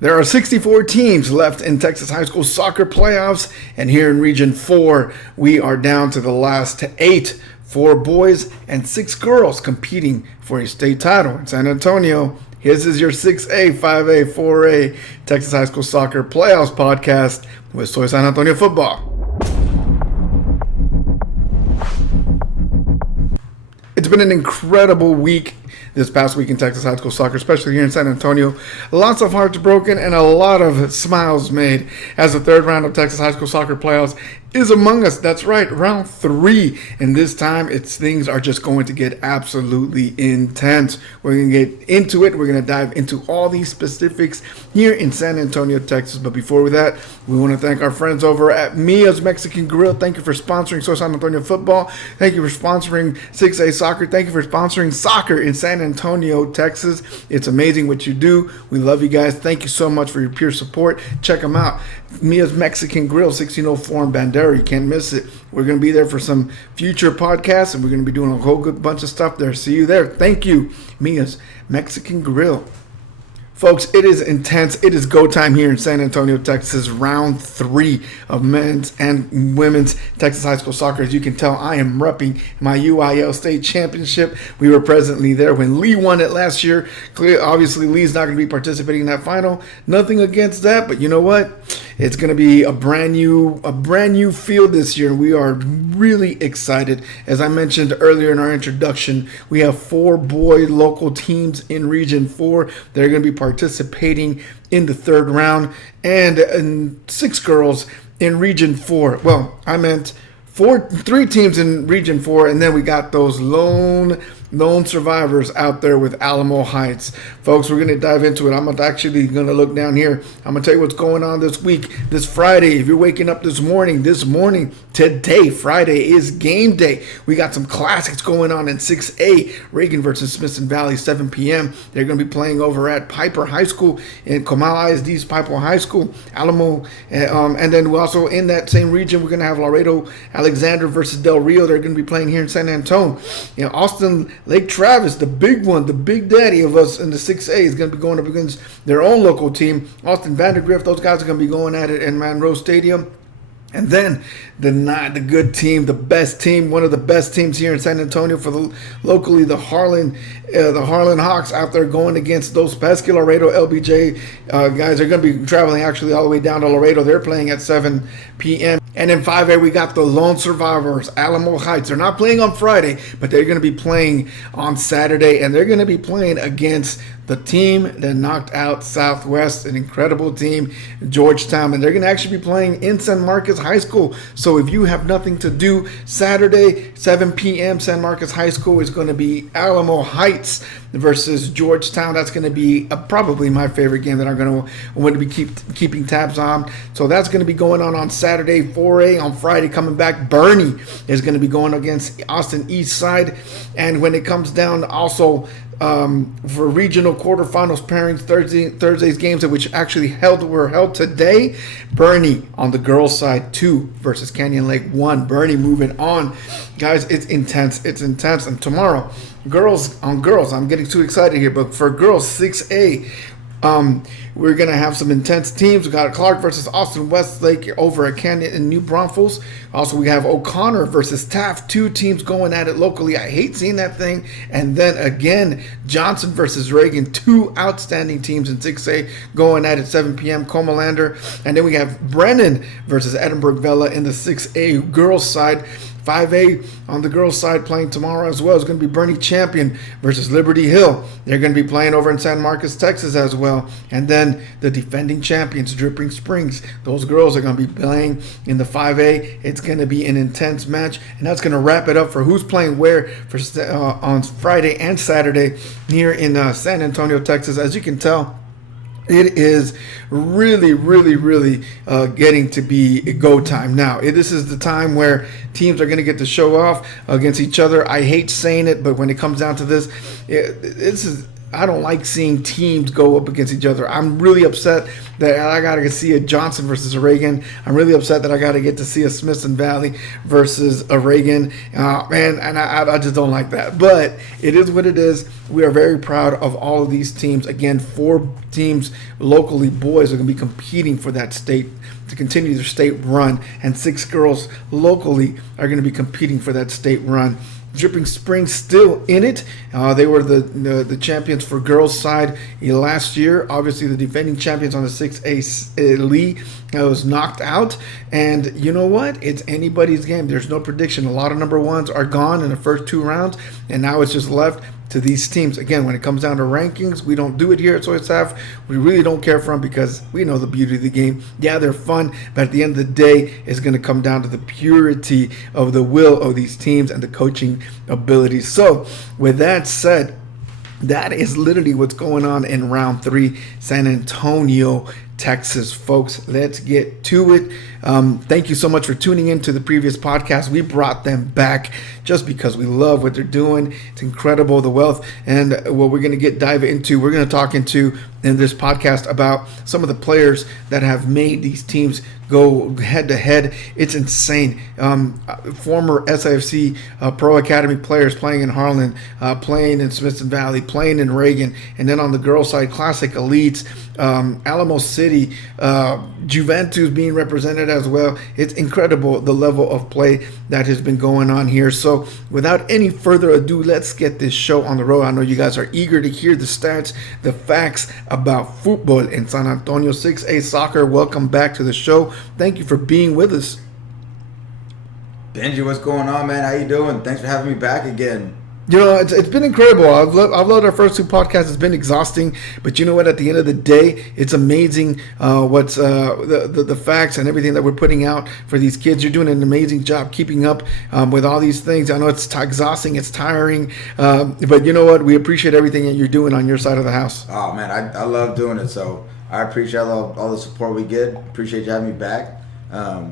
There are 64 teams left in Texas high school soccer playoffs, and here in Region 4, we are down to the last 8, 4 boys and 6 girls competing for a state title in San Antonio. This is your 6A, 5A, 4A Texas high school soccer playoffs podcast with Soy San Antonio football. It's been an incredible week this past week in Texas high school soccer, especially here in San Antonio. Lots of hearts broken and a lot of smiles made as the third round of Texas high school soccer playoffs is among us. That's right, round 3. And this time, things are just going to get absolutely intense. We're going to get into it. We're going to dive into all these specifics here in San Antonio, Texas. But before that, we want to thank our friends over at Mia's Mexican Grill. Thank you for sponsoring Soy San Antonio football. Thank you for sponsoring 6A soccer. Thank you for sponsoring soccer in San Antonio, Texas. It's amazing what you do. We love you guys. Thank you so much for your pure support. Check them out. Mia's Mexican Grill, 1604 in Bandera. You can't miss it. We're going to be there for some future podcasts, and we're going to be doing a whole good bunch of stuff there. See you there. Thank you, Mia's Mexican Grill. Folks, it is intense. It is go time here in San Antonio, Texas. Round 3 of men's and women's Texas high school soccer. As you can tell, I am repping my UIL state championship. We were presently there when Lee won it last year. Obviously, Lee's not going to be participating in that final. Nothing against that, but you know what? It's going to be a brand new field this year. We are really excited. As I mentioned earlier in our introduction, we have 4 boy local teams in Region 4. They're going to be participating in the third round, and 6 girls in Region 4. Well, I meant 3 teams in Region 4, and then we got those lone survivors out there with Alamo Heights. Folks, we're going to dive into it. I'm actually going to look down here. I'm going to tell you what's going on this week, this Friday. If you're waking up this morning, today, Friday, is game day. We got some classics going on in 6A. Reagan versus Smithson Valley, 7 p.m. They're going to be playing over at Piper High School in Comal ISD's Piper High School. Alamo, and then we also in that same region, we're going to have Laredo Alexander versus Del Rio. They're going to be playing here in San Antonio. Austin Lake Travis, the big one, the big daddy of us in the 6A, is going to be going up against their own local team, Austin Vandergrift. Those guys are going to be going at it in Monroe Stadium. And then the good team, the best team, one of the best teams here in San Antonio for locally, the Harlan Hawks out there going against those pesky Laredo LBJ guys. Are going to be traveling actually all the way down to Laredo. They're playing at 7 p.m. And in 5A, we got the lone survivors, Alamo Heights. They're not playing on Friday, but they're going to be playing on Saturday, and they're going to be playing against the team that knocked out Southwest, an incredible team, Georgetown, and they're going to actually be playing in San Marcos High School. So if you have nothing to do, Saturday, 7 p.m., San Marcos High School is going to be Alamo Heights versus Georgetown. That's going to be probably my favorite game that I'm going to be keeping tabs on. So that's going to be going on Saturday, 4A. On Friday, coming back, Boerne is going to be going against Austin East Side. And when it comes down also for regional quarterfinals pairings, Thursday's games, which actually were held today. Boerne on the girls' side 2 versus Canyon Lake 1. Boerne moving on, guys. It's intense. And tomorrow, girls, I'm getting too excited here, but for girls 6A, we're going to have some intense teams. We got Clark versus Austin Westlake over at Canyon and New Braunfels. Also, we have O'Connor versus TAFT, 2 teams going at it locally. I hate seeing that thing. And then again, Johnson versus Reagan, 2 outstanding teams in 6A going at it, 7 p.m. Comalander. And then we have Brennan versus Edinburgh Vela in the 6A girls side. 5A on the girls' side playing tomorrow as well is going to be Boerne Champion versus Liberty Hill. They're going to be playing over in San Marcos, Texas as well. And then the defending champions, Dripping Springs. Those girls are going to be playing in the 5A. It's going to be an intense match, and that's going to wrap it up for who's playing where for on Friday and Saturday here in San Antonio, Texas. As you can tell, it is really getting to be go time now. This is the time where teams are going to get to show off against each other. I hate saying it, but when it comes down to this is I don't like seeing teams go up against each other. I'm really upset that I got to see a Johnson versus a Reagan. I'm really upset that I got to get to see a Smithson Valley versus a Reagan. Man, and I just don't like that. But it is what it is. We are very proud of all of these teams. Again, 4 teams locally, boys, are going to be competing for that state to continue their state run, and 6 girls locally are going to be competing for that state run. Dripping Springs still in it. They were the champions for girls side last year. Obviously, the defending champions on the 6A Lee was knocked out. And you know what? It's anybody's game. There's no prediction. A lot of number ones are gone in the first 2 rounds, and now it's just left to these teams. Again, when it comes down to rankings, we don't do it here at Soysaf. We really don't care for them because we know the beauty of the game. Yeah, they're fun, but at the end of the day, it's going to come down to the purity of the will of these teams and the coaching abilities. So, with that said, that is literally what's going on in round 3, San Antonio, Texas, folks. Let's get to it. Thank you so much for tuning in to the previous podcast. We brought them back just because we love what they're doing. It's incredible, the wealth, and what we're going to dive into. We're going to talk into in this podcast about some of the players that have made these teams go head to head. It's insane. Former SIFC Pro Academy players playing in Harlan, playing in Smithson Valley, playing in Reagan, and then on the girls' side, Classic Elites, Alamo City, Juventus being represented as well. It's incredible the level of play that has been going on here. So without any further ado, let's get this show on the road. I know you guys are eager to hear the stats, the facts about football in San Antonio 6A soccer. Welcome back to the show. Thank you for being with us. Benji, what's going on, man? How you doing? Thanks for having me back again. You know, it's been incredible. I've loved our first 2 podcasts. It's been exhausting, but you know what? At the end of the day, it's amazing what's the facts and everything that we're putting out for these kids. You're doing an amazing job keeping up with all these things. I know it's exhausting, it's tiring, but you know what? We appreciate everything that you're doing on your side of the house. Oh man, I love doing it. So I appreciate all the support we get. Appreciate you having me back.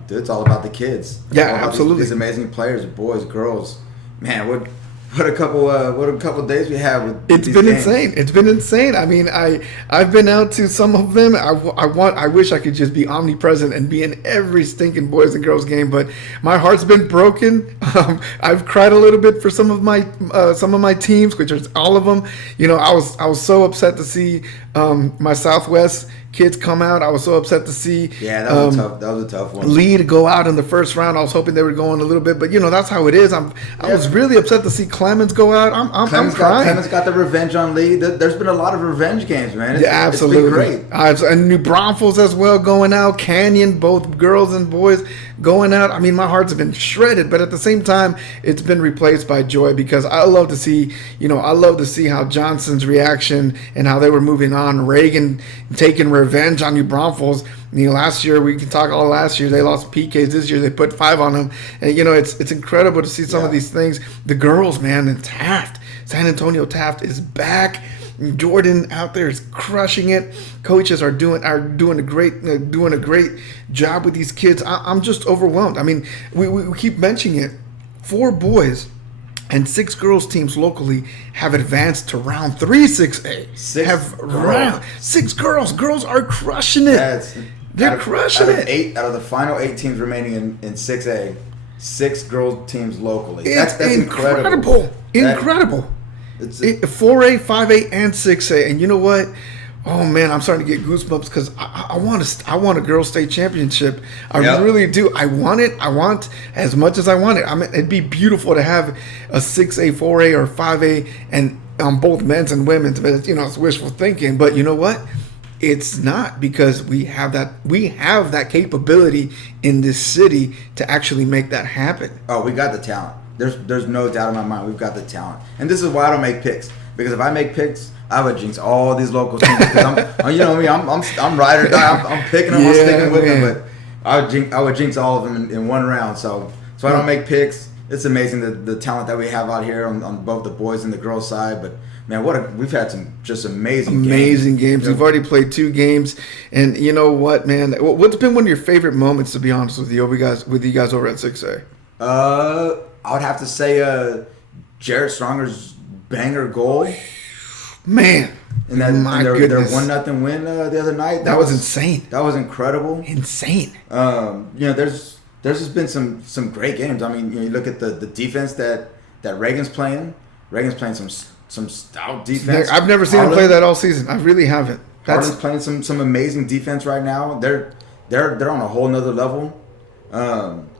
Dude, it's all about the kids. Yeah, absolutely. These amazing players, boys, girls. Man, what a couple days we have with it's been games. Insane. It's been insane. I mean, I've been out to some of them. I wish I could just be omnipresent and be in every stinking boys and girls game, but my heart's been broken. I've cried a little bit for some of my teams, which is all of them. You know, I was so upset to see my Southwest kids come out. I was so upset to see that was a tough one. Lee to go out in the first round. I was hoping they were going a little bit, but you know, that's how it is. I was really upset to see Clemens go out. I'm crying. Clemens got the revenge on Lee. There's been a lot of revenge games, man. Absolutely. It's been great. And New Braunfels as well going out. Canyon, both girls and boys going out. I mean, my heart's been shredded, but at the same time, it's been replaced by joy because I love to see how Johnson's reaction and how they were moving on. Reagan taking revenge on New Braunfels. You know, last year, we can talk all last year, they lost PKs. This year, they put 5 on them. And, you know, it's incredible to see some of these things. The girls, man, and TAFT. San Antonio TAFT is back. Jordan out there is crushing it. Coaches are doing a great job with these kids. I'm just overwhelmed. I mean, we keep mentioning it. 4 boys and 6 girls teams locally have advanced to round 3 6A. 6 girls. Girls are crushing it. They're crushing it. Out of the final 8 teams remaining in 6A, 6 girls teams locally. That's incredible. Incredible. It's 4A, 5A, and 6A. And you know what? Oh man, I'm starting to get goosebumps because I want a girls' state championship. I really do. I want it. I want as much as I want it. I mean, it'd be beautiful to have a 6A, 4A, or 5A, and on both men's and women's. But you know, it's wishful thinking. But you know what? It's not, because we have that capability in this city to actually make that happen. Oh, we got the talent. There's no doubt in my mind. We've got the talent, and this is why I don't make picks. Because if I make picks, I would jinx all these local teams. Because you know me, I'm ride or die. I'm picking them. I'm sticking with them. But I would jinx all of them in one round. So I don't make picks. It's amazing the talent that we have out here on both the boys and the girls side. But man, we've had some just amazing games. We've already played 2 games, and you know what, man? What's been one of your favorite moments, to be honest with you guys over at 6A? I would have to say Jarrett Stronger's banger goal. Man. And that My their goodness. 1-0 win the other night. That was insane. That was incredible. Insane. There's just been some great games. I mean, you look at the defense that Reagan's playing. Reagan's playing some stout defense. I've never seen him play that all season. I really haven't. Harden's playing some amazing defense right now. They're on a whole nother level.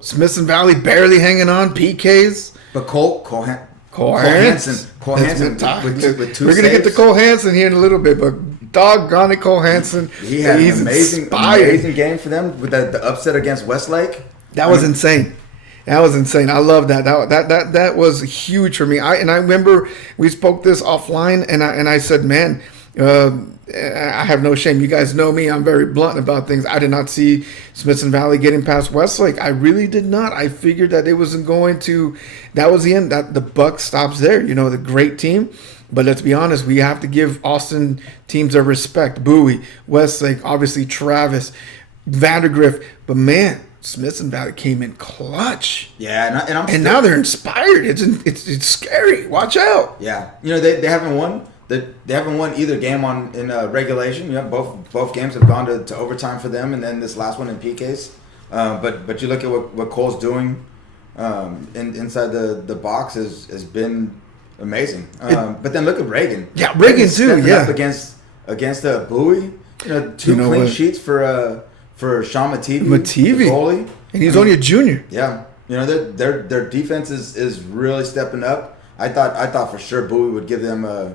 Smithson Valley barely hanging on. PKs. But Cole Hansen with 2 We're gonna get to saves. Cole Hansen here in a little bit, but doggone it, Cole Hansen. He had he's an inspired. amazing game for them with the upset against Westlake. That was insane. That was insane. I love that. That was huge for me. I remember we spoke this offline, and I said, man, I have no shame. You guys know me. I'm very blunt about things. I did not see Smithson Valley getting past Westlake. I really did not. I figured that it wasn't going to. That was the end. That the buck stops there. You know, the great team. But let's be honest. We have to give Austin teams their respect. Bowie, Westlake, obviously Travis, Vandergrift. But man, Smithson Valley came in clutch. Yeah, and now they're inspired. It's scary. Watch out. Yeah, they haven't won. They haven't won either game in regulation. Both games have gone to overtime for them, and then this last one in PKs. But you look at what Cole's doing inside the box has been amazing. But then look at Reagan. Yeah, Reagan too. Yeah, up against Bowie. Two clean sheets for Sean Mativi, the goalie, and he's only a junior. Yeah, their defense is really stepping up. I thought for sure Bowie would give them a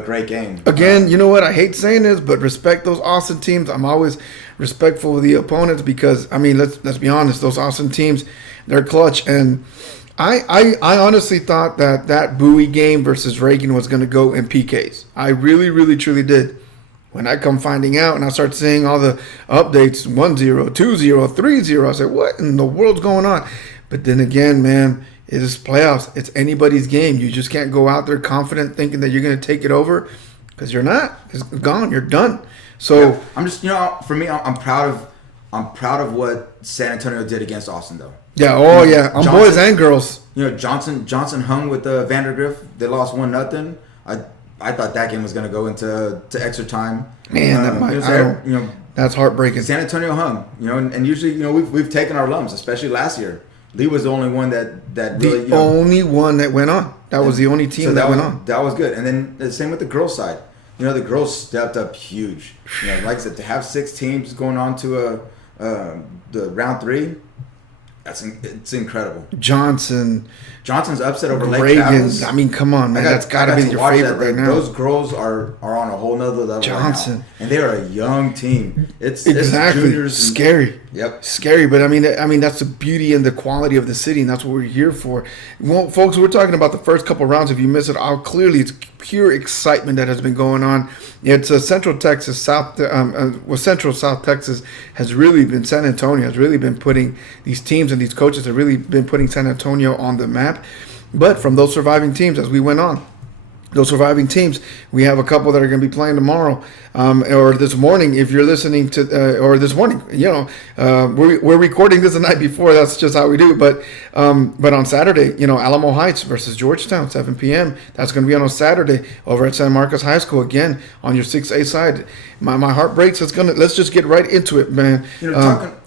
great game. Again, you know what? I hate saying this, but respect those Austin teams. I'm always respectful of the opponents because, I mean, let's be honest. Those Austin teams, they're clutch. And I honestly thought that Bowie game versus Reagan was going to go in PKs. I really, really, truly did. When I come finding out and I start seeing all the updates, 1-0, 2-0, 3-0, I said, what in the world's going on? But then again, man, it is playoffs. It's anybody's game. You just can't go out there confident thinking that you're going to take it over because you're not. It's gone. You're done. So yeah, I'm just, for me, I'm proud of what San Antonio did against Austin, though. Yeah. Oh, yeah. On Johnson, boys and girls. Johnson hung with Vandergrift. They lost 1-0. I thought that game was going to go into extra time. Man, that's heartbreaking. San Antonio hung, and usually, we've taken our lumps, especially last year. Lee was the only one that really... The only one that went on. That was the only team that went on. That was good. And then the same with the girls' side. The girls stepped up huge. Like I said, to have 6 teams going on to the round 3, it's incredible. Johnson's upset over Lake Travis. I mean, come on, man. That's got to be your favorite right now. Those girls are on a whole nother level Johnson. right now. And they are a young team. It's juniors scary. Yep. Scary, but I mean that's the beauty and the quality of the city, and that's what we're here for. Well, folks, we're talking about the first couple rounds. If you miss it, clearly it's pure excitement that has been going on. It's Central Texas, Central South Texas has really been, San Antonio has really been putting these teams and these coaches have really been putting San Antonio on the map. But from those surviving teams, as we went on, those surviving teams, we have a couple that are going to be playing tomorrow or this morning. If you're listening to, or this morning, we're recording this the night before. That's just how we do. But on Saturday, Alamo Heights versus Georgetown, 7 p.m. That's going to be on a Saturday over at San Marcos High School again on your 6A side. My heart breaks. Let's just get right into it, man.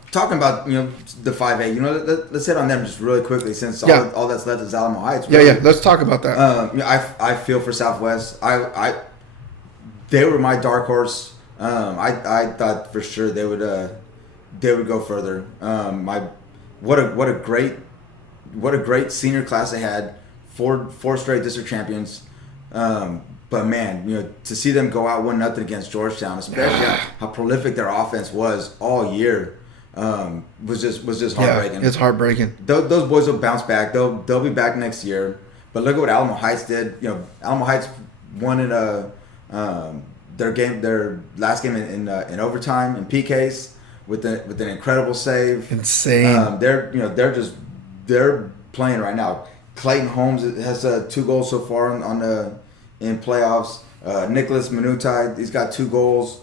Talking about the 5A, let's hit on them just really quickly since all that's left is Alamo Heights. Really. Yeah, let's talk about that. I feel for Southwest. They were my dark horse. I thought for sure they would go further. What a great senior class they had. Four straight district champions. But man, to see them go out 1-0 against Georgetown, especially how prolific their offense was all year. Was just heartbreaking. Yeah, it's heartbreaking. Those boys will bounce back. They'll be back next year. But look at what Alamo Heights did. Alamo Heights won in their last game in overtime in PKs with an incredible save. Insane. They're playing right now. Clayton Holmes has 2 goals so far in playoffs. Nicholas Minutai, he's got 2 goals.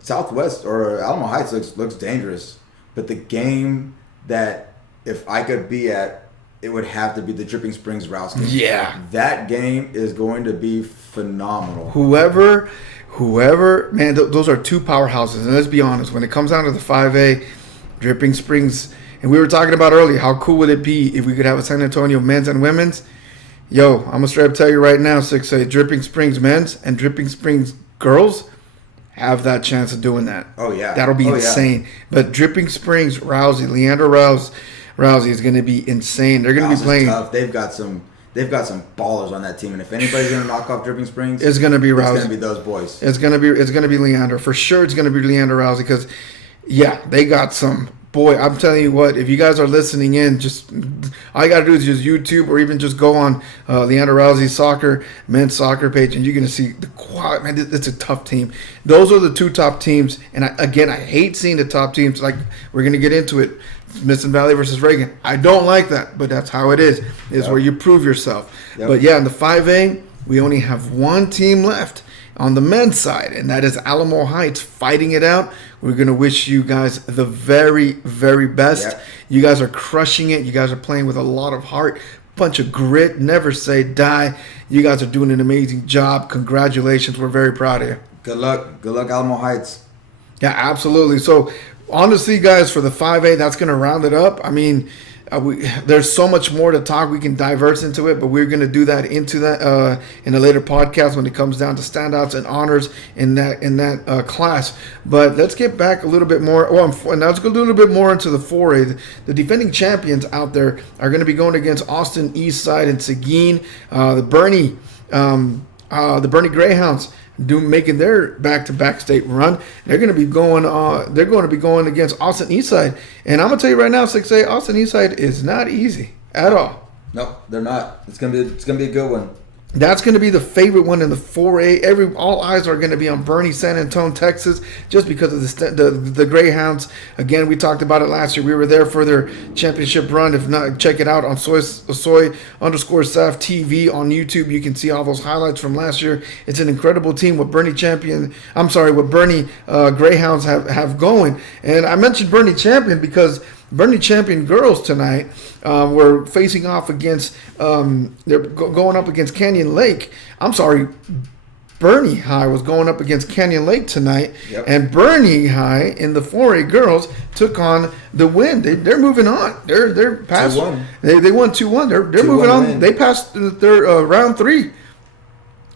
Southwest or Alamo Heights looks dangerous. But the game that if I could be at, it would have to be the Dripping Springs Rouse game. Yeah. That game is going to be phenomenal. Whoever, man, those are two powerhouses. And let's be honest, when it comes down to the 5A, Dripping Springs, and we were talking about earlier, how cool would it be if we could have a San Antonio men's and women's? Yo, I'm going to straight up tell you right now, 6A, Dripping Springs men's and Dripping Springs girls have that chance of doing that. Oh, yeah. That'll be insane. Yeah. But Dripping Springs, Leandra Rousey is going to be insane. They're going to be playing. Tough. They've got some ballers on that team, and if anybody's going to knock off Dripping Springs, it's going to be Rousey. It's going to be those boys. It's going to be Leandra for sure. It's going to be Leandra Rousey because, yeah, they got some. Boy, I'm telling you what, if you guys are listening in, just all you got to do is just YouTube or even just go on Leandra Rousey's men's soccer page, and you're going to see the quality. Man, it's a tough team. Those are the two top teams. And I hate seeing the top teams. Like, we're going to get into it. Smithson Valley versus Reagan. I don't like that, but that's how it is. It's where you prove yourself. Yep. But, yeah, in the 5A, we only have one team left on the men's side, and that is Alamo Heights fighting it out. We're going to wish you guys the very, very best. Yep. You guys are crushing it. You guys are playing with a lot of heart, bunch of grit, never say die. You guys are doing an amazing job. Congratulations. We're very proud of you. Good luck. Good luck, Alamo Heights. Yeah, absolutely. So, honestly, guys, for the 5A, that's going to round it up. I mean, there's so much more to talk. We can diverse into it, but we're going to do that in a later podcast when it comes down to standouts and honors in that class. But let's get back a little bit more. And let's go a little bit more into the 4A. The defending champions out there are going to be going against Austin Eastside and Seguin. The Boerne Greyhounds making their back-to-back state run. They're going to be going. They're going to be going against Austin Eastside, and I'm going to tell you right now, 6A, Austin Eastside is not easy at all. No, they're not. It's going to be a good one. That's going to be the favorite one in the 4A. All eyes are going to be on Boerne, San Antonio, Texas, just because of the Greyhounds. Again, we talked about it last year. We were there for their championship run. If not, check it out on Soy_Saf TV on YouTube. You can see all those highlights from last year. It's an incredible team with Boerne Greyhounds have going. And I mentioned Boerne Champion because Boerne Champion girls tonight were facing off against, they're going up against Canyon Lake. Boerne High was going up against Canyon Lake tonight. Yep. And Boerne High in the 4A girls took on the win. They're moving on. They're past. 2-1. They won 2-1. They're moving on. Win. They passed their round 3.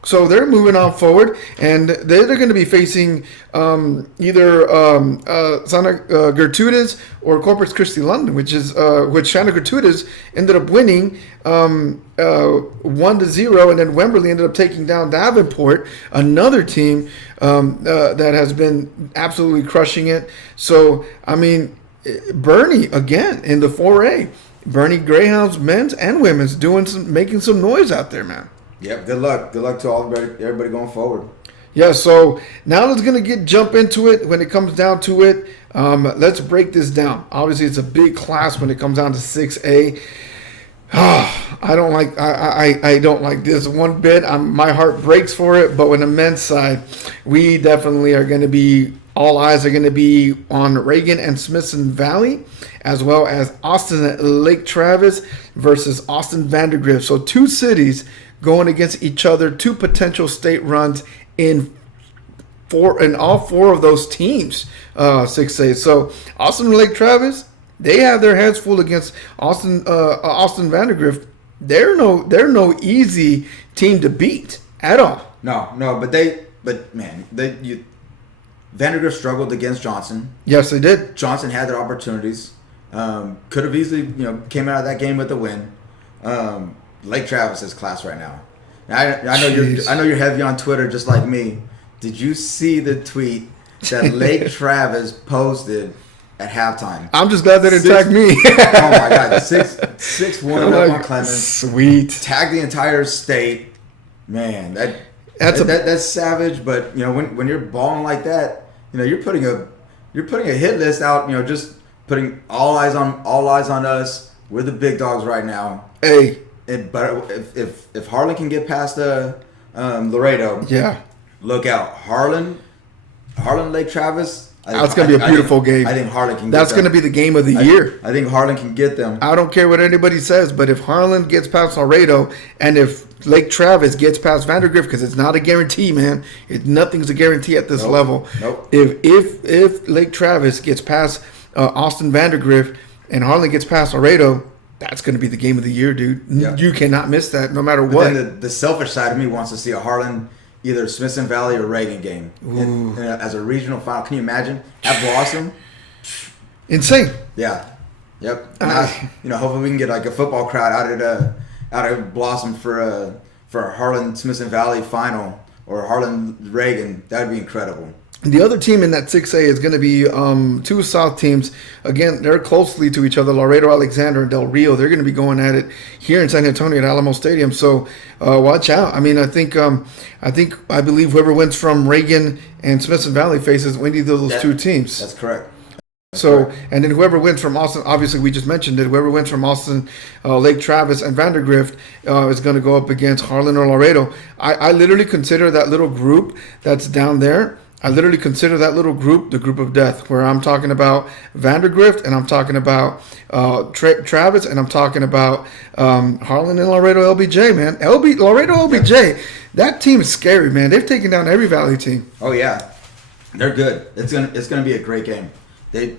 So they're moving on forward, and they're going to be facing either Santa Gertrudis or Corpus Christi London, which Santa Gertrudis ended up winning 1-0, and then Wemberley ended up taking down Davenport, another team that has been absolutely crushing it. So, I mean, Boerne, again, in the 4A, Boerne Greyhounds, men's and women's, making some noise out there, man. Yep, good luck. Good luck to everybody going forward. Yeah, so now let's jump into it. When it comes down to it, let's break this down. Obviously, it's a big class when it comes down to 6A. I don't like this one bit. My heart breaks for it. But on the men's side, we definitely are going to be, all eyes are going to be on Reagan and Smithson Valley, as well as Austin Lake Travis versus Austin Vandergrift. So 2 cities going against each other, 2 potential state runs in all 4 of those teams, 6A. So Austin Lake Travis, they have their hands full against Austin Vandergrift. They're no easy team to beat at all. No, Vandergrift struggled against Johnson. Yes, they did. Johnson had their opportunities. Could have easily, came out of that game with a win. Lake Travis is class right now. I know you're heavy on Twitter just like me. Did you see the tweet that Lake Travis posted at halftime? I'm just glad they didn't tag me. Oh my God, 6-1 up on Clemens. Sweet. Tagged the entire state. Man, that's savage. But when you're balling like that, you're putting a hit list out. Just putting all eyes on us. We're the big dogs right now. Hey. But if Harlan can get past Laredo, yeah, look out. Harlan Lake Travis, That's going to be a beautiful game. I think Harlan can get That's them. going to be the game of the year. I think Harlan can get them. I don't care what anybody says, but if Harlan gets past Laredo and if Lake Travis gets past Vandergrift, because it's not a guarantee, man. Nothing's a guarantee at this level. Nope. If Lake Travis gets past Austin Vandergrift and Harlan gets past Laredo, that's going to be the game of the year, dude. Yeah. You cannot miss that, no matter But what. then the selfish side of me wants to see a Harlan, either Smithson Valley or Reagan game as a regional final. Can you imagine at Blossom? Insane. Yeah. Yep. And hopefully we can get like a football crowd out of Blossom for a Harlan Smithson Valley final or Harlan Reagan. That'd be incredible. The other team in that 6A is going to be two South teams. Again, they're closely to each other, Laredo Alexander and Del Rio. They're going to be going at it here in San Antonio at Alamo Stadium. So watch out. I mean, I believe whoever wins from Reagan and Smithson Valley faces any of those two teams. That's correct. So, and then whoever wins from Austin, obviously we just mentioned it, whoever wins from Austin, Lake Travis, and Vandergrift is going to go up against Harlan or Laredo. I literally consider that little group that's down there, the group of death, where I'm talking about Vandergrift, and I'm talking about Travis, and I'm talking about Harlan and Laredo LBJ, man. Laredo LBJ, that team is scary, man. They've taken down every Valley team. Oh, yeah. They're good. It's gonna be a great game.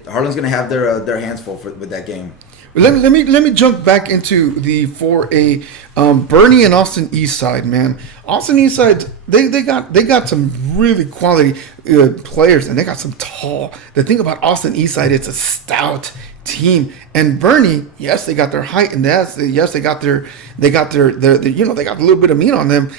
Harlan's gonna have their hands full with that game. Let me jump back into the 4A Boerne and Austin Eastside, man. Austin Eastside, they got some really quality players, and they got some tall. The thing about Austin Eastside, it's a stout team. And Boerne, yes, they got their height, and yes, they got their they got a little bit of meat on them.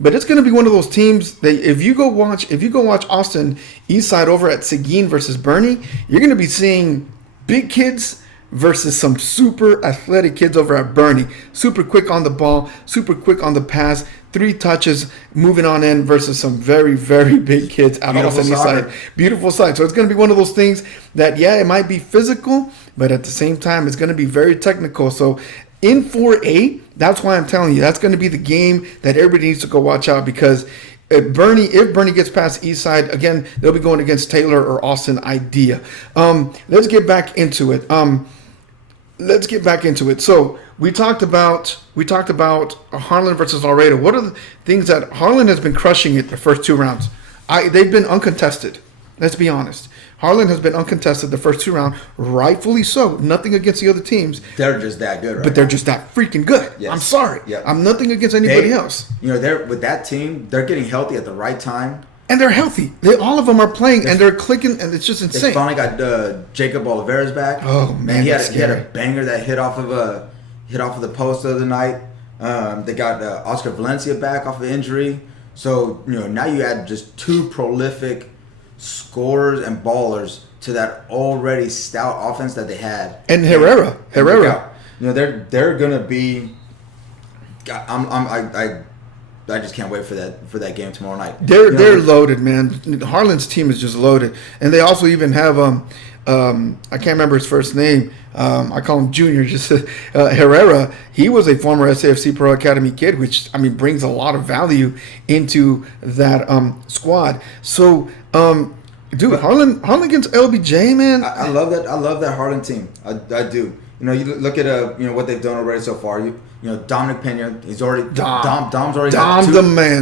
But it's going to be one of those teams that if you go watch Austin Eastside over at Seguin versus Boerne, you're going to be seeing big kids versus some super athletic kids over at Boerne. Super quick on the ball, super quick on the pass, 3 touches, moving on in versus some very, very big kids out of Austin Eastside. Beautiful side. So it's going to be one of those things that, yeah, it might be physical, but at the same time, it's going to be very technical. So in 4A, that's why I'm telling you, that's going to be the game that everybody needs to go watch out, because if Boerne gets past Eastside, again, they'll be going against Taylor or Austin Idea. Let's get back into it. So we talked about Harlan versus Laredo. What are the things that Harlan has been crushing it the first 2 rounds? They've been uncontested. Let's be honest. Harlan has been uncontested the first 2 rounds, rightfully so. Nothing against the other teams. They're just that good, right? But they're just that freaking good. Yes. I'm sorry. Yep. I'm nothing against anybody else. They're with that team. They're getting healthy at the right time, and they're healthy. All of them are playing, and they're clicking, and it's just insane. They finally got Jacob Oliveira's back. Oh man, he had a banger that hit off of the post the other night. They got Oscar Valencia back off of injury. So now you add just 2 prolific scorers and ballers to that already stout offense that they had. And Herrera. They're gonna be. I just can't wait for that game tomorrow night. They're loaded, man. Harlan's team is just loaded, and they also even have I can't remember his first name. I call him Junior. Just Herrera. He was a former SAFC Pro Academy kid, which brings a lot of value into that squad. So, Harlan against LBJ, man. I love that. I love that Harlan team. I do. You look at what they've done already so far. Dominic Pena. He's already Dom's already got 2,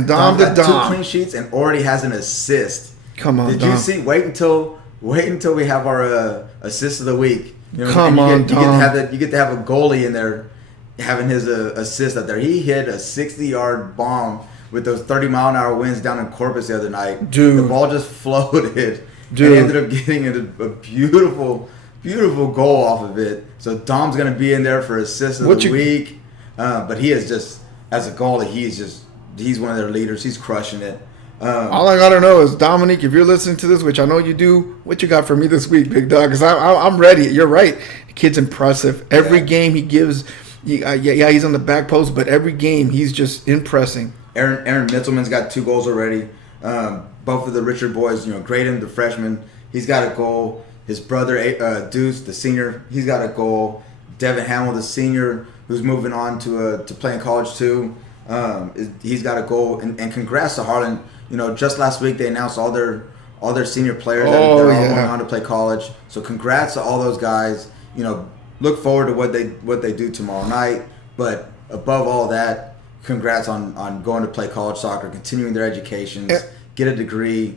Dom 2 clean sheets and already has an assist. Come on, Did Dom. you see? Wait until we have our assist of the week. Come on, Dom. You get to have a goalie in there having his assist up there. He hit a 60-yard bomb with those 30-mile-an-hour winds down in Corpus the other night. Dude. The ball just floated. Dude. And ended up getting a beautiful, beautiful goal off of it. So Dom's going to be in there for assist of the week. But he is just, as a goalie, he's one of their leaders. He's crushing it. All I gotta know is, Dominic, if you're listening to this, which I know you do, what you got for me this week, big dog? Because I'm ready. You're right. The kid's impressive. Every game he gives, he's on the back post, but every game he's just impressing. Aaron Mitzelman's got 2 goals already. Both of the Richard boys, Graydon, the freshman, he's got a goal. His brother, Deuce, the senior, he's got a goal. Devin Hamill, the senior, who's moving on to play in college too, he's got a goal. And congrats to Harlan. Just last week they announced all their all their senior players that are all going on to play college. So congrats to all those guys. Look forward to what they do tomorrow night. But above all that, congrats on going to play college soccer, continuing their educations, get a degree.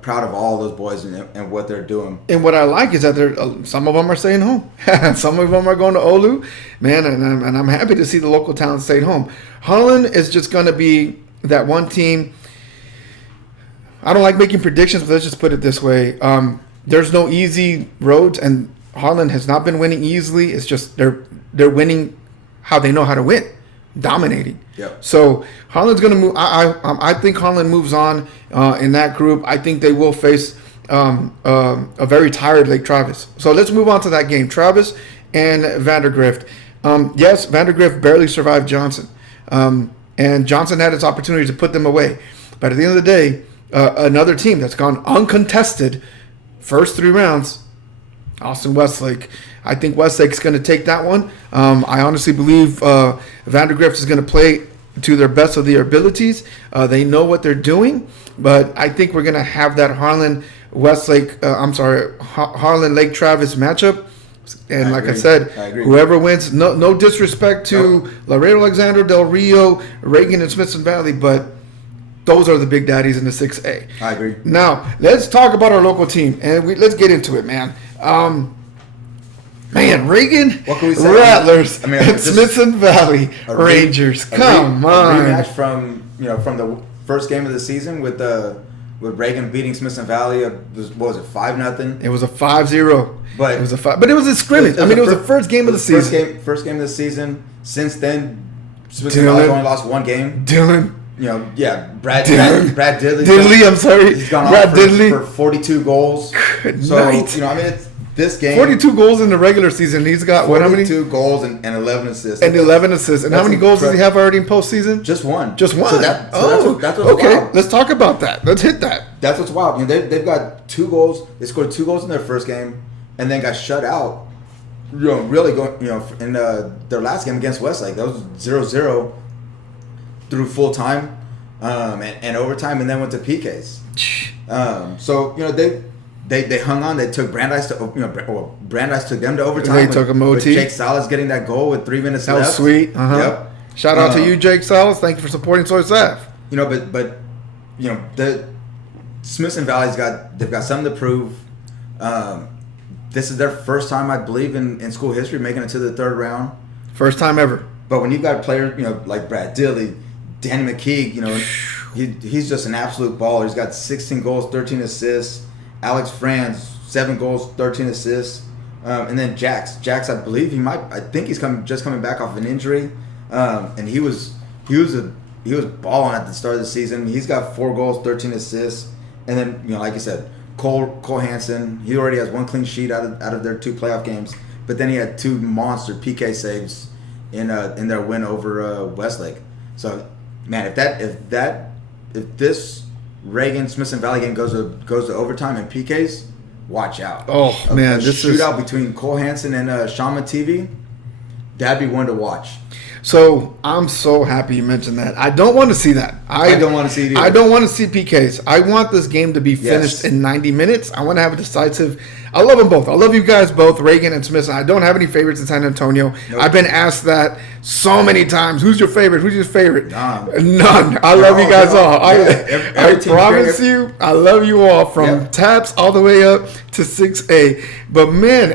Proud of all those boys and what they're doing. And what I like is that some of them are staying home. Some of them are going to Olu, man, and I'm happy to see the local talent staying home. Harlan is just going to be that one team. I don't like making predictions, but let's just put it this way. There's no easy roads, and Harlan has not been winning easily. It's just they're winning how they know how to win. Dominating. Yep. So Harlan's going to move. I think Harlan moves on in that group. I think they will face a very tired Lake Travis. So let's move on to that game. Travis and Vandergrift. Yes, Vandergrift barely survived Johnson, and Johnson had its opportunity to put them away. But at the end of the day, another team that's gone uncontested first 3 rounds. Austin Westlake. I think Westlake's going to take that one. I honestly believe Vandergrift is going to play to their best of their abilities. They know what they're doing, but I think we're going to have that Harlan Lake Travis matchup. And I said, whoever wins, no disrespect to Laredo Alexander, Del Rio, Reagan, and Smithson Valley, but those are the big daddies in the 6A. I agree. Now, let's talk about our local team, and let's get into it, man. Reagan, what can we say? Rattlers, and Smithson Valley Rangers. Come on. A rematch from the first game of the season with Reagan beating Smithson Valley. What was it, 5-0? It was a 5-0. But it was but it was a scrimmage. It was the first game of the season. First game of the season. Since then, Smithson Valley only lost 1 game. Brad Diddley. I'm sorry. He's gone off for 42 goals. Good so night. It's this game. 42 goals in the regular season. He's got how many? 42 goals and 11 assists. And 11 assists. And how many goals does he have already in postseason? Just one. Just one. So that's what's okay. wild. Let's talk about that. Let's hit that. That's what's wild. They've got 2 goals. They scored 2 goals in their first game, and then got shut out. Really going. In their last game against Westlake, that was 0-0 through full time, and overtime, and then went to PKs. So They hung on. They took Brandeis to Brandeis took them to overtime. They took them OT. With Jake Salas getting that goal with 3 minutes left. That was sweet. Yep. Shout out to you, Jake Salas. Thank you for supporting Soysaf. But the Smithson Valley's they've got something to prove. This is their first time, I believe, in school history making it to the 3rd round. First time ever. But when you've got players, like Brad Diddley, Danny McKeague, he's just an absolute baller. He's got 16 goals, 13 assists. Alex Franz, 7 goals, 13 assists, and then Jax, I believe I think he's just coming back off an injury, and he was balling at the start of the season. He's got 4 goals, 13 assists, and then like you said, Cole Hansen, he already has 1 clean sheet out of their 2 playoff games, but then he had 2 monster PK saves in their win over Westlake. So man, if this Reagan Smithson Valley game goes to overtime and PKs, watch out. Oh man, this shootout between Cole Hansen and Shaman TV, that'd be one to watch. So I'm so happy you mentioned that. I don't want to see that. I don't want to see it either. I don't want to see PKs. I want this game to be finished in 90 minutes. I want to have a decisive. I love them both. I love you guys both, Reagan and Smithson. I don't have any favorites in San Antonio. Nope. I've been asked that so many times. Who's your favorite? Who's your favorite? None. I love you guys all. I promise you, I love you all from TAPS all the way up to 6A. But man,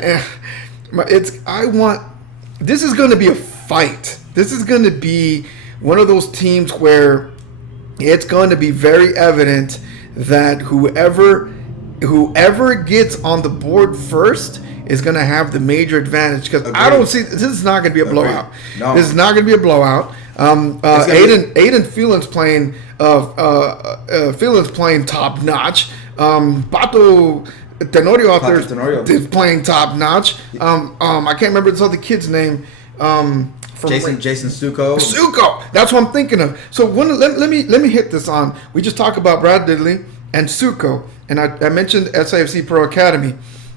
this is going to be a fight. This is going to be one of those teams where it's going to be very evident that whoever gets on the board first is going to have the major advantage. Because I don't see this is not going to be a blowout. No. This is not going to be a blowout. Aiden Phelan's playing. Phelan's playing top notch. Pato Tenorio out there is playing top notch. I can't remember this other kid's name. Jason Suko. Suko. That's what I'm thinking of. So let me hit this on. We just talked about Brad Diddley and Suko, and I mentioned SAFC Pro Academy.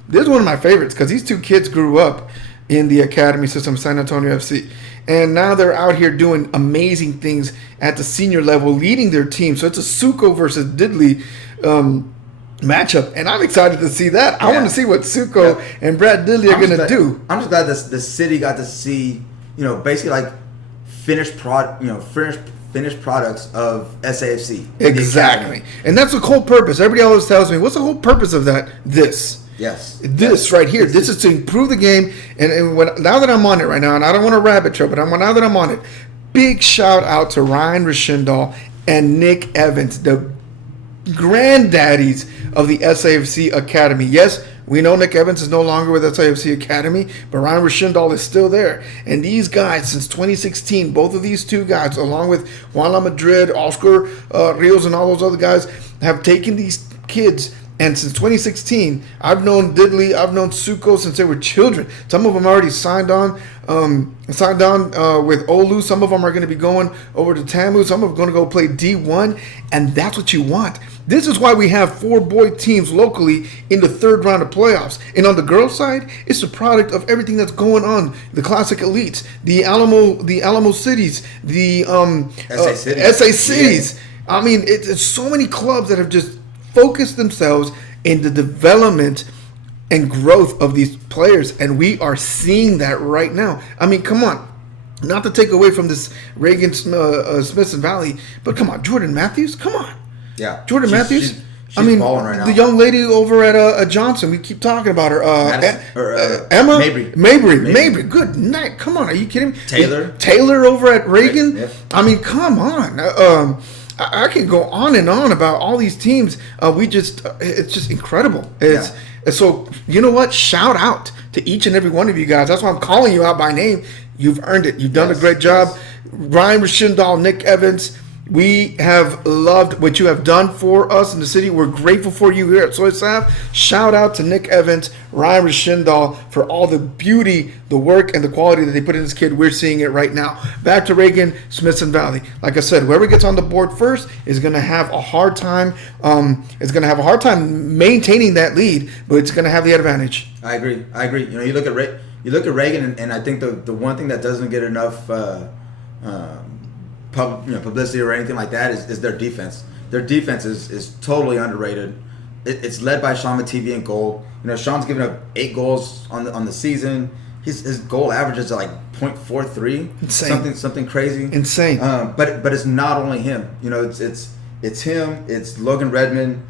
This is one of my favorites because these 2 kids grew up in the academy system, San Antonio FC, and now they're out here doing amazing things at the senior level, leading their team. So it's a Suko versus Diddley matchup, and I'm excited to see that. I want to see what Suko and Brad Diddley are going to do. I'm just glad the city got to see, basically like finished products of SAFC. Exactly, and that's the whole purpose. Everybody always tells me, "What's the whole purpose of that?" This right here. This is to improve the game. And now that I'm on it right now, and I don't want to rabbit trail, but now that I'm on it, big shout out to Ryan Rishindahl and Nick Evans, the granddaddies of the SAFC Academy. Yes, we know Nick Evans is no longer with SAFC Academy, but Ryan Rishindahl is still there. And these guys, since 2016, both of these two guys, along with Juan La Madrid, Oscar Rios, and all those other guys, have taken these kids. And since 2016, I've known Diddley, I've known Suko since they were children. Some of them already signed on with Olu. Some of them are going to be going over to Tamu. Some of them are going to go play D1. And that's what you want. This is why we have 4 boy teams locally in the third round of playoffs. And on the girls' side, it's a product of everything that's going on. The Classic Elites, the Alamo Cities, the SA Cities. Yeah. I mean, it's so many clubs that have just focused themselves in the development and growth of these players, and we are seeing that right now. I mean, come on. Not to take away from this Reagan Smithson Valley, but come on, Jordan Matthews, come on. Yeah. Jordan Matthews. She's balling right now. The young lady over at Johnson, we keep talking about her. Emma? Mabry. Good night. Come on, are you kidding me? Taylor over at Reagan? Yeah. I mean, come on. I can go on and on about all these teams. It's just incredible. So, you know what? Shout out to each and every one of you guys. That's why I'm calling you out by name. You've earned it. You've done a great job. Ryan Rishindahl, Nick Evans, we have loved what you have done for us in the city. We're grateful for you here at Soysaf. Shout out to Nick Evans, Ryan Rishindahl for all the beauty, the work, and the quality that they put in this kid. We're seeing it right now. Back to Reagan, Smithson Valley. Like I said, whoever gets on the board first is going to have a hard time. Maintaining that lead, but it's going to have the advantage. I agree. You look at Reagan, and I think the one thing that doesn't get enough publicity or anything like that is their defense. Their defense is totally underrated. It's led by Sean Mativi in goal. Sean's given up 8 goals on the season. His goal average is like .43. Insane. Something crazy. Insane. But it's not only him. It's him. It's Logan Redmond,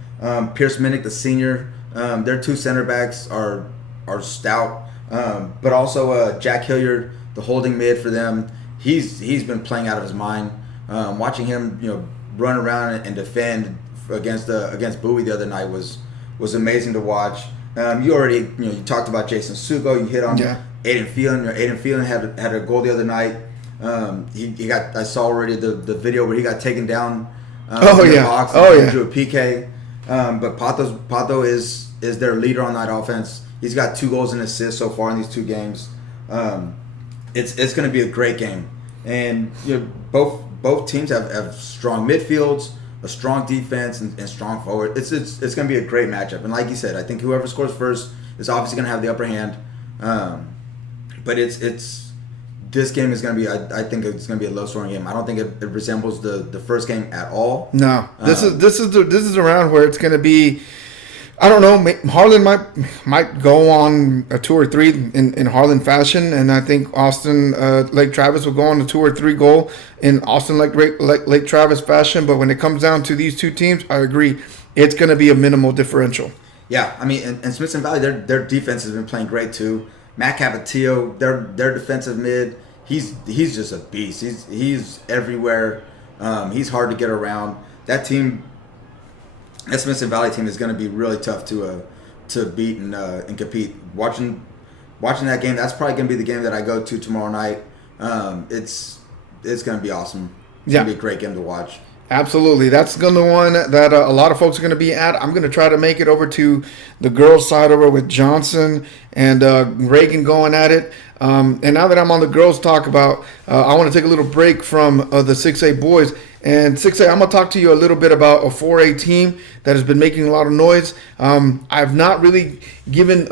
Pierce Minnick, the senior. Their 2 center backs are stout. But also Jack Hilliard, the holding mid for them. He's been playing out of his mind. Watching him, run around and defend against Bowie the other night was amazing to watch. You talked about Jason Sugo. You hit on Aiden Phelan. Aiden Phelan had a goal the other night. I saw already the video where he got taken down in the box into a PK. But Pato is their leader on that offense. He's got 2 goals and assists so far in these 2 games. It's going to be a great game. And both teams have strong midfields, a strong defense, and strong forward. It's going to be a great matchup. And like you said, I think whoever scores first is obviously going to have the upper hand. But this game is going to be. I think it's going to be a low scoring game. I don't think it resembles the first game at all. No, this is a round where it's going to be. I don't know. Harlan might go on a 2 or 3 in Harlan fashion, and I think Austin Lake Travis will go on a 2 or 3 goal in Austin Lake Travis fashion. But when it comes down to these 2 teams, I agree, it's going to be a minimal differential. Yeah, I mean, and Smithson Valley, their defense has been playing great too. Matt Capatillo, their defensive mid, he's just a beast. He's everywhere. He's hard to get around. That team. That Smithson Valley team is going to be really tough to beat and compete. Watching that game, that's probably going to be the game that I go to tomorrow night. It's going to be awesome. It's going to be a great game to watch. Absolutely. That's going to be one that a lot of folks are going to be at. I'm going to try to make it over to the girls' side over with Johnson and Reagan going at it. And now that I'm on the girls' talk about, I want to take a little break from the 6A boys. And 6A, I'm going to talk to you a little bit about a 4A team that has been making a lot of noise. I've not really given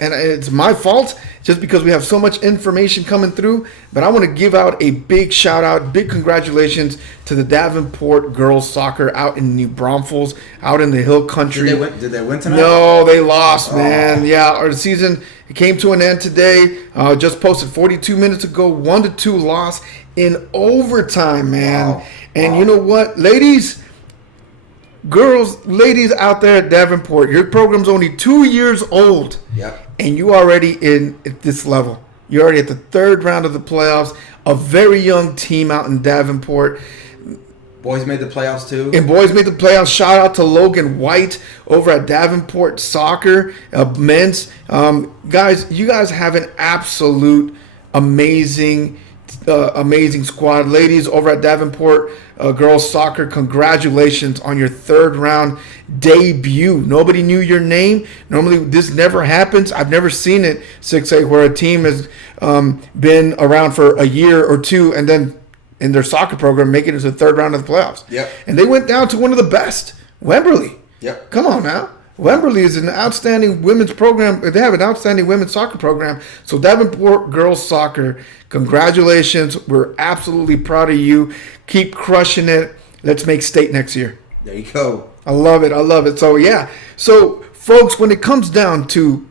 And it's my fault just because we have so much information coming through. But I want to give out a big shout out, big congratulations to the Davenport girls soccer out in New Braunfels, out in the hill country. Did they win tonight? No, they lost, man. Yeah, our season came to an end today. Just posted 42 minutes ago, 1-2 loss in overtime, man. Wow. And you know what, ladies out there at Davenport, your program's only 2 years old. Yep. And you already in at this level. You're already at the third round of the playoffs. A very young team out in Davenport. Boys made the playoffs too. And boys made the playoffs. Shout out to Logan White over at Davenport Soccer, men's. Guys, you guys have an absolute amazing squad. Ladies over at Davenport girls soccer, congratulations on your third round debut. Nobody knew your name. Normally this never happens. I've never seen it 6A where a team has been around for a year or two and then in their soccer program make it into the third round of the playoffs. Yep. And they went down to one of the best, Wemberley. Yep. Come on now. Wemberley is an outstanding women's program. They have an outstanding women's soccer program. So Davenport girls soccer, congratulations. We're absolutely proud of you. Keep crushing it. Let's make state next year. There you go. I love it. So, yeah. So, folks, when it comes down to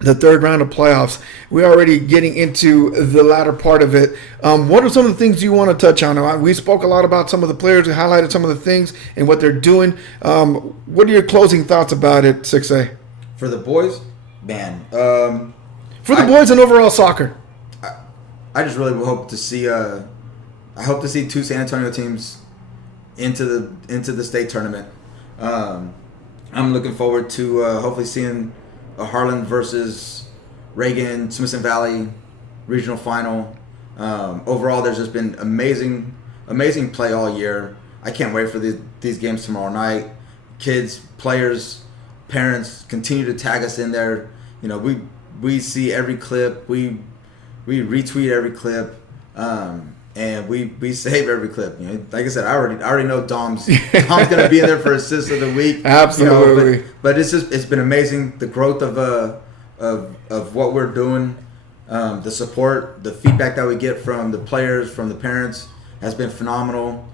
the third round of playoffs, we're already getting into the latter part of it. What are some of the things you want to touch on? We spoke a lot about some of the players. We highlighted some of the things and what they're doing. What are your closing thoughts about it, 6A? For the boys, man. For the boys and overall soccer. I just really hope to see. I hope to see two San Antonio teams into the state tournament. I'm looking forward to hopefully seeing a Harlan versus Reagan, Smithson Valley regional final. Overall, there's just been amazing play all year. I can't wait for these games tomorrow night. Kids, players, parents continue to tag us in there. You know, we see every clip. We retweet every clip. And we save every clip. You know, like I said, I already know Dom's gonna be in there for assist of the week. Absolutely. You know, but it's been amazing, the growth of what we're doing, the support, the feedback that we get from the players, from the parents has been phenomenal.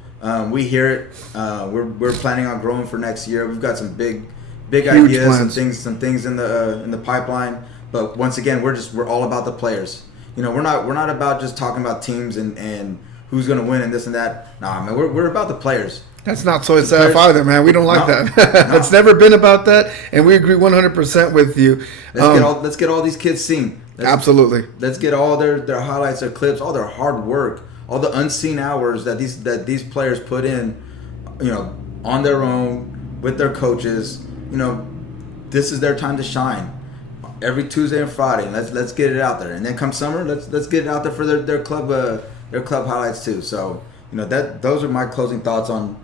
We hear it. We're planning on growing for next year. We've got some big ideas and some things in the pipeline. But once again, we're all about the players. You know, we're not about just talking about teams and who's going to win and this and that. Nah, man, we're about the players. That's not Soysaf either, man. We don't like that. It's never been about that, and we agree 100% with you. Let's get all these kids seen. Absolutely. Let's get all their highlights, their clips, all their hard work, all the unseen hours that these players put in, you know, on their own with their coaches. You know, this is their time to shine. Every Tuesday and Friday, let's get it out there, and then come summer, let's get it out there for their club highlights too. So you know those are my closing thoughts on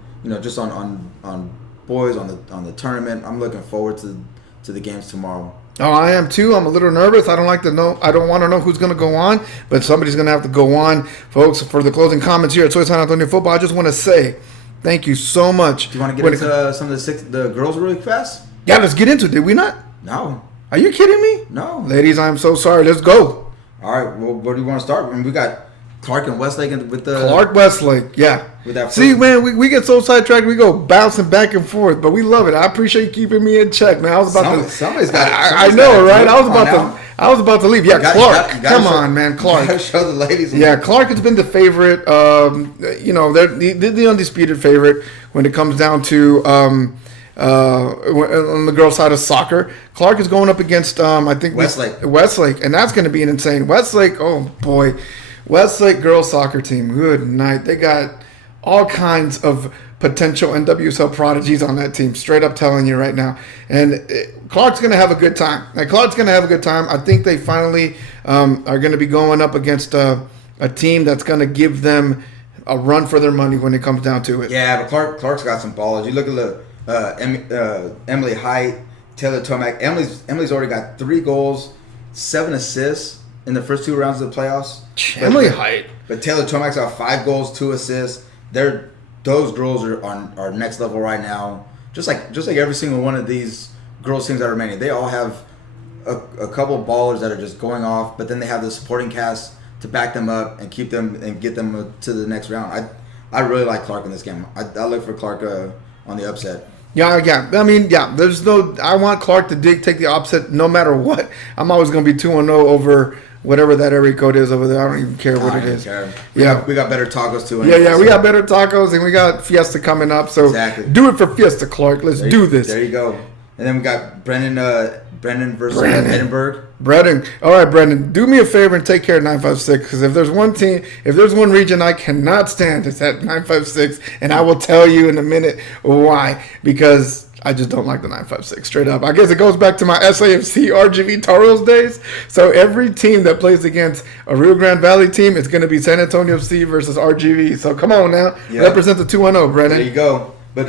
just on boys on the tournament. I'm looking forward to the games tomorrow. Oh, I am too. I'm a little nervous. I don't want to know who's going to go on, but somebody's going to have to go on, folks. For the closing comments here at Soy San Antonio Football, I just want to say thank you so much. Do you want to get into some of the girls really fast? Yeah, let's get into it. Did we not? No. Are you kidding me? No. Ladies, I'm so sorry. Let's go. All right. Well, where do you want to start? I mean, we got Clark and Westlake with the... Clark Westlake, yeah. With that See, man, we get so sidetracked. We go bouncing back and forth, but we love it. I appreciate you keeping me in check, man. I was about Somebody's got it. I know, right? I was about to leave. Yeah, Clark. Come on, man. Clark. You gotta show the ladies. Yeah, Clark has been the favorite. They're the undisputed favorite when it comes down to... on the girls' side of soccer, Clark is going up against I think Westlake, and that's going to be an insane Westlake. Oh boy, Westlake girls soccer team. Good night. They got all kinds of potential NWSL prodigies on that team. Straight up telling you right now. And Clark's going to have a good time. I think they finally are going to be going up against a team that's going to give them a run for their money when it comes down to it. Yeah, but Clark's got some ballers. You look at the Emily Height, Taylor Tomac. Emily's already got 3 goals, 7 assists in the first 2 rounds of the playoffs. Emily Height. But Taylor Tomac's got 5 goals, 2 assists. Those girls are next level right now. Just like every single one of these girls teams that are remaining, they all have a couple ballers that are just going off, but then they have the supporting cast to back them up and keep them and get them to the next round. I really like Clark in this game. I look for Clark on the upset. Yeah. I mean, yeah. There's no. I want Clark to take the upset no matter what. I'm always going to be 2-0 over whatever that area code is over there. I don't even care what it is. We got better tacos too. Anyway, we got better tacos and we got Fiesta coming up. So do it for Fiesta, Clark. Let's do this. There you go. And then we got Brendan versus Edinburgh. Brendan. All right, Brendan. Do me a favor and take care of 956 because if there's one region I cannot stand, it's at 956, and I will tell you in a minute why. Because I just don't like the 956 straight up. I guess it goes back to my SAFC RGV Toros days. So every team that plays against a Rio Grande Valley team, it's going to be San Antonio FC versus RGV. So come on now, represent the 2-0, Brendan. There you go. But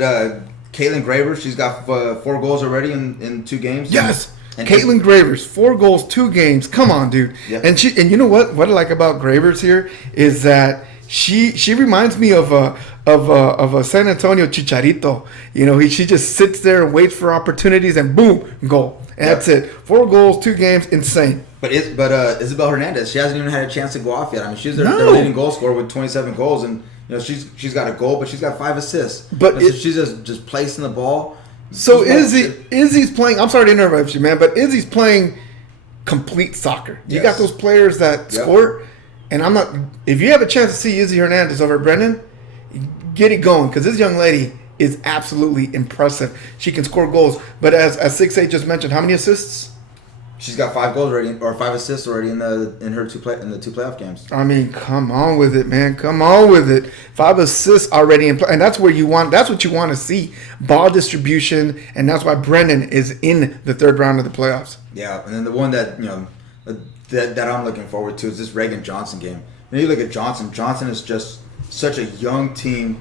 Caitlin Graver, she's got 4 goals already in 2 games. Yes. And Caitlin Gravers, 4 goals, 2 games. Come on, dude. Yep. And you know what? What I like about Gravers here is that she reminds me of a San Antonio Chicharito. You know, she just sits there and waits for opportunities and boom, goal. And that's it. 4 goals, 2 games, insane. But Isabel Hernandez, she hasn't even had a chance to go off yet. I mean, she's their leading goal scorer with 27 goals, and you know she's got a goal, but she's got 5 assists. But she's just placing the ball. So Izzy's playing. I'm sorry to interrupt you, man, but Izzy's playing complete soccer. You got those players that score, and I'm not. If you have a chance to see Izzy Hernandez over Brendan, get it going because this young lady is absolutely impressive. She can score goals, but as 6'8" just mentioned, how many assists? She's got 5 goals already, or 5 assists already in the 2 playoff games. I mean, come on with it, man. Come on with it. 5 assists already in play, and that's where you want. That's what you want to see: ball distribution, and that's why Brendan is in the 3rd round of the playoffs. Yeah, and then the one that that I'm looking forward to is this Reagan Johnson game. When you look at Johnson, Johnson is just such a young team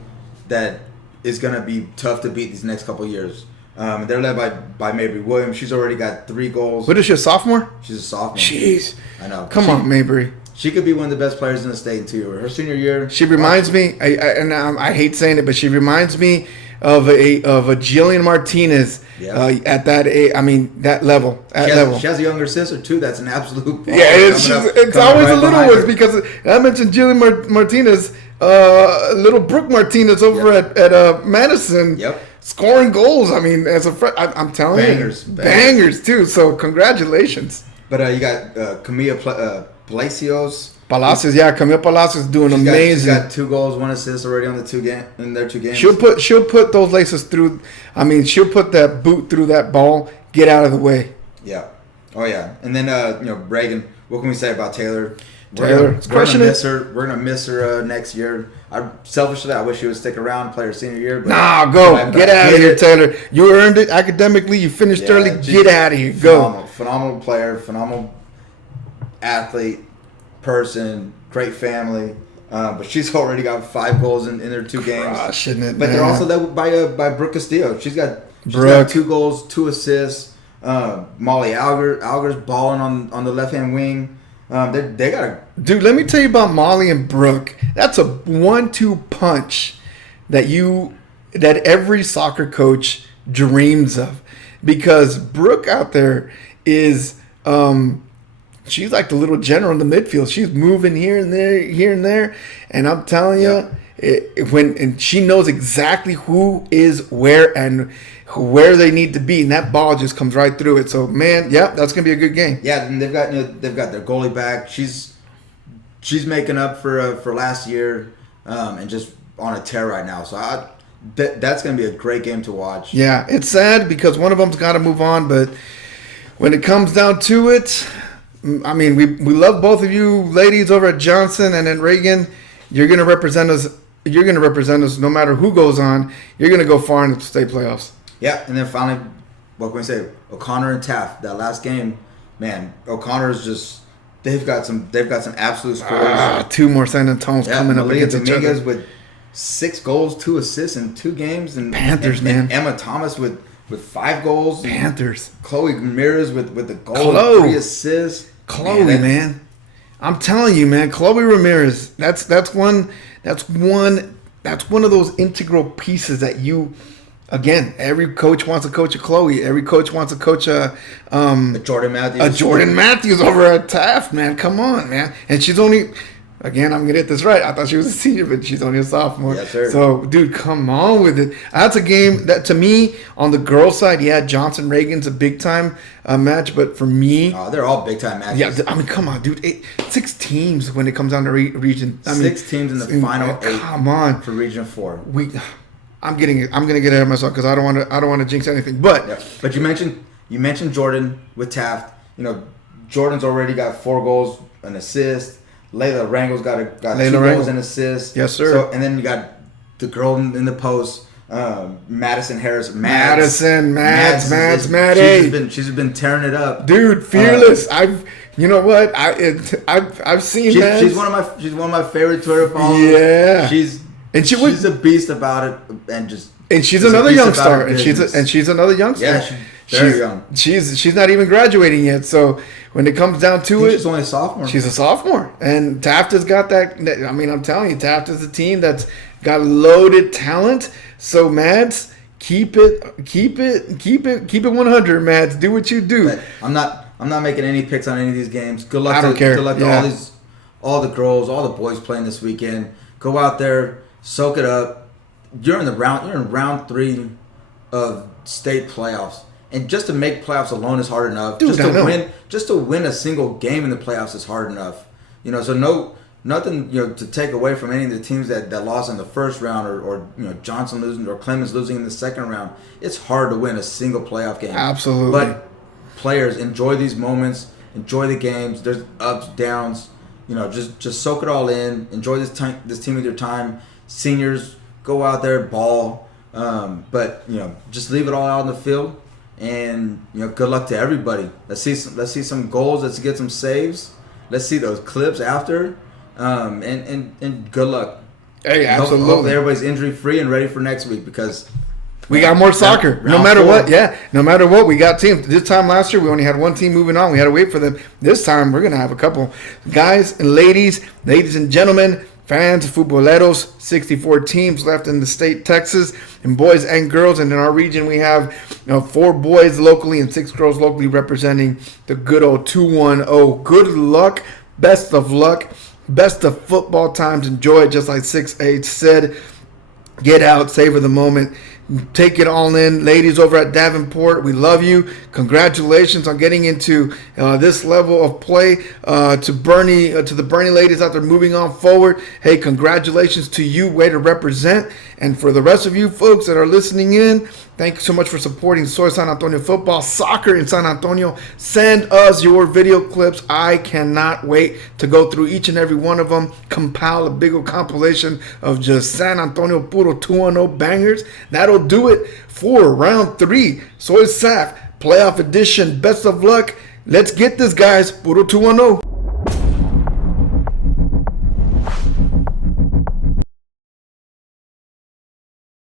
that is going to be tough to beat these next couple years. They're led by Mabry Williams. She's already got 3 goals. What is she, a sophomore? She's a sophomore. Jeez. I know. Come on, Mabry. She could be one of the best players in the state in 2 years. Her senior year. She reminds me, I hate saying it, but she reminds me of a Jillian Martinez at that age. I mean, that level. She has a younger sister too. That's an absolute. Yeah, it's always a little one because I mentioned Jillian Martinez, little Brooke Martinez over at Madison. Yep. Scoring goals. I mean, as a friend, I'm telling you, bangers too. So congratulations. But you got Camilla Palacios. Camille Palacios doing amazing. She's got 2 goals, 1 assist already on in their 2 games. She'll put those laces through. I mean, she'll put that boot through that ball. Get out of the way. Yeah. Oh yeah. And then Reagan. What can we say about Taylor? We're gonna miss her. We're gonna miss her next year. Selfishly, I wish she would stick around, play her senior year. But get out of here, Taylor. You earned it academically. You finished early. Get out of here. Go. Phenomenal player. Phenomenal athlete. Person. Great family. But she's already got 5 goals in their 2 games. Crushing it, but man. they're also led by Brooke Castillo. She's got 2 goals, 2 assists. Molly Alger's balling on the left hand wing. They got a dude. Let me tell you about Molly and Brooke. That's a 1-2 punch that every soccer coach dreams of, because Brooke out there is she's like the little general in the midfield. She's moving here and there, and I'm telling you, when she knows exactly who is where and where they need to be, and that ball just comes right through it. So, man, that's gonna be a good game. Yeah, and they've got their goalie back. She's making up for last year, and just on a tear right now. So that's gonna be a great game to watch. Yeah, it's sad because one of them's got to move on, but when it comes down to it, I mean, we love both of you ladies over at Johnson and then Reagan. You're gonna represent us. You're gonna represent us no matter who goes on. You're gonna go far in the state playoffs. Yeah, and then finally, what can we say? O'Connor and Taft. That last game, man. O'Connor's just they've got some absolute scores. 2 more San Antonio's coming up against each other. With 6 goals, 2 assists in 2 games, and Panthers, man. And Emma Thomas with 5 goals. Panthers. Chloe Ramirez with the goal, and 3 assists. Chloe, man. I'm telling you, man. Chloe Ramirez. That's one of those integral pieces that you again, every coach wants to coach a Chloe. Every coach wants to coach a Jordan Matthews. A Jordan Matthews over at TAFT, man. Come on, man. And she's only, again, I'm going to get this right. I thought she was a senior, but she's only a sophomore. Yes, sir. So, dude, come on with it. That's a game that, to me, on the girls' side, yeah, Johnson-Reagan's a big-time match. But for me... Oh, they're all big-time matches. Yeah, I mean, come on, dude. 6 teams when it comes down to region. I mean, 6 teams in the final 8. Come on. For Region 4. I'm going to get ahead of myself because I don't want to jinx anything. But... Yeah. But you mentioned Jordan with TAFT. You know, Jordan's already got 4 goals, an assist. Layla Rangel's got 2 goals and assists. Yes, sir. So, and then you got the girl in the post, Madison Harris. Maddie. She's been tearing it up, dude. Fearless. You know what? I've seen that. She's one of my favorite Twitter followers. Yeah. She's a beast about it, and she's another young star, and she's another youngster. Yeah, she's young. She's not even graduating yet. So when it comes down to it, she's only a sophomore. She's a sophomore, and TAFT has got that. I mean, I'm telling you, TAFT is a team that's got loaded talent. So Mads, keep it 100, Mads. Do what you do. But I'm not making any picks on any of these games. Good luck. I don't care. Good luck to all the girls, all the boys playing this weekend. Go out there, soak it up. You're in round 3 of state playoffs. And just to make playoffs alone is hard enough. Dude, just to win a single game in the playoffs is hard enough. You know, so nothing to take away from any of the teams that lost in the first round or Johnson losing or Clemens losing in the second round. It's hard to win a single playoff game. Absolutely. But players, enjoy these moments, enjoy the games. There's ups, downs. Just soak it all in. Enjoy this team with your time. Seniors, go out there, ball. But just leave it all out on the field. And good luck to everybody. Let's see some goals. Let's get some saves. Let's see those clips after. And good luck. Hey, absolutely. Hopefully everybody's injury free and ready for next week because we got more soccer. No matter what, no matter what, we got teams. This time last year we only had one team moving on. We had to wait for them. This time we're gonna have a couple guys and ladies and gentlemen. Fans, futboleros, 64 teams left in the state, Texas, and boys and girls. And in our region, we have 4 boys locally and 6 girls locally representing the good old 210. Good luck, best of luck, best of football times. Enjoy it, just like 6'8" said. Get out, savor the moment. Take it all in. Ladies over at Davenport, we love you. Congratulations on getting into this level of play. To the Boerne ladies out there moving on forward, hey, congratulations to you. Way to represent. And for the rest of you folks that are listening in, thank you so much for supporting Soy San Antonio football, soccer in San Antonio. Send us your video clips. I cannot wait to go through each and every one of them, compile a big old compilation of just San Antonio puro 2-0 bangers. That'll do it for round 3. Soysaf playoff edition. Best of luck. Let's get this, guys. Puro 2-0.